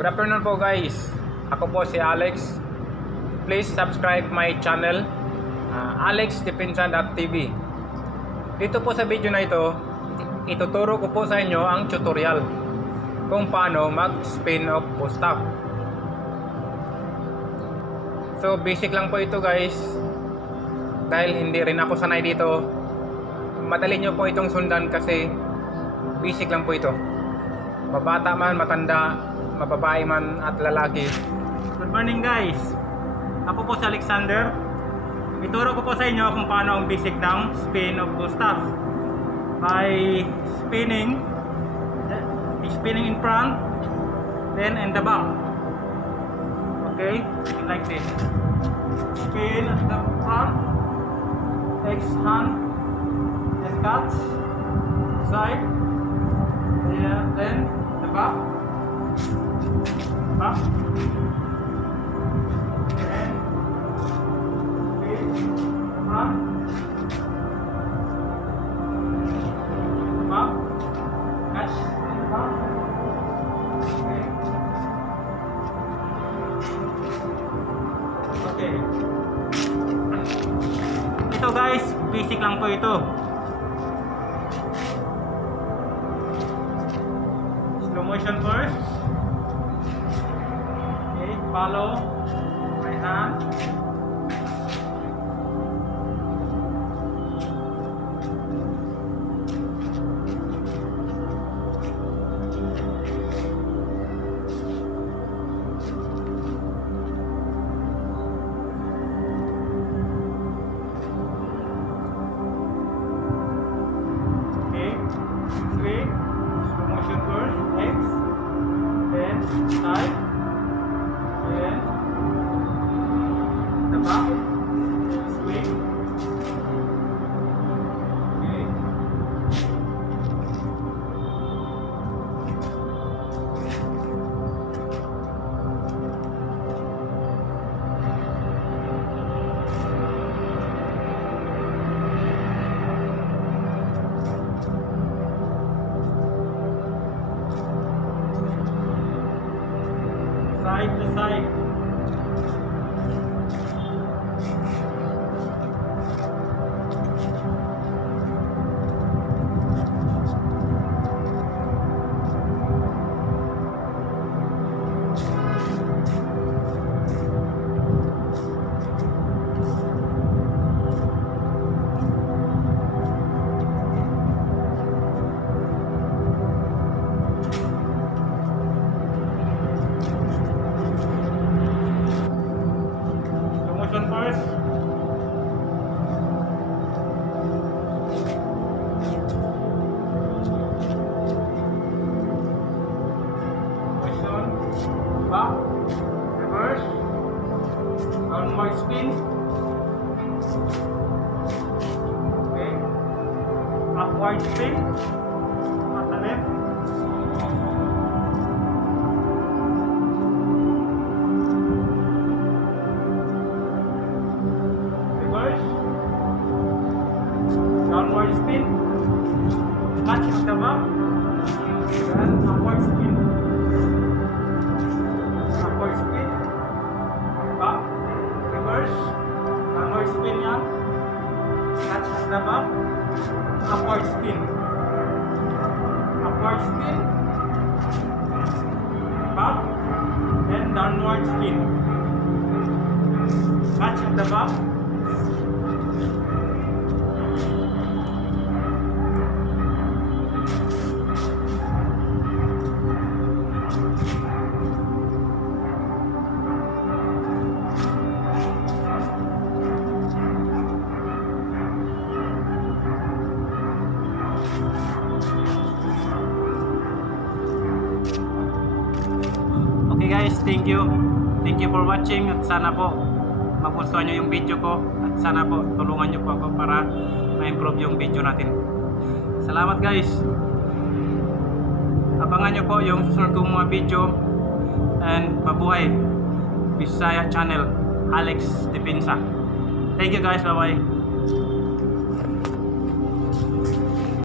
Good afternoon po guys. Ako po si Alex. Please subscribe my channel, alex.tv. Dito po sa video na ito, ituturo ko po sa inyo ang tutorial kung paano mag-spin off po stock. So basic lang po ito guys. Dahil hindi rin ako sanay dito, madali nyo po itong sundan kasi basic lang po ito. Mabata man, matanda, mababae man at lalaki. Good morning guys. Ako po si Alexander. Ituro ko po sa inyo kung paano ang basic ng spin of stock. By spinning in front, then in the back. Okay, like this. Spin at the front, X hand, and catch, side, then the back, and spin the front, back, catch, and back. Okay. Ito guys, basic lang po ito. Slow motion first. Okay, follow my hand. Side, then the back, swing, okay. Side to side. First, back, reverse, downward spin, okay, upward spin at the left, downward spin, catch at the back, and upward spin, back, reverse, downward spin yan, catch at the back, upward spin, back, then downward spin, catch at the back. Okay guys, thank you for watching at sana po magustuhan nyo yung video ko at sana po tulungan nyo po ako para ma-improve yung video natin. Salamat guys, abangan nyo po yung susunod kong mga video, and mabuhay Bisaya channel, Alex Depensa. Thank you guys, bye bye.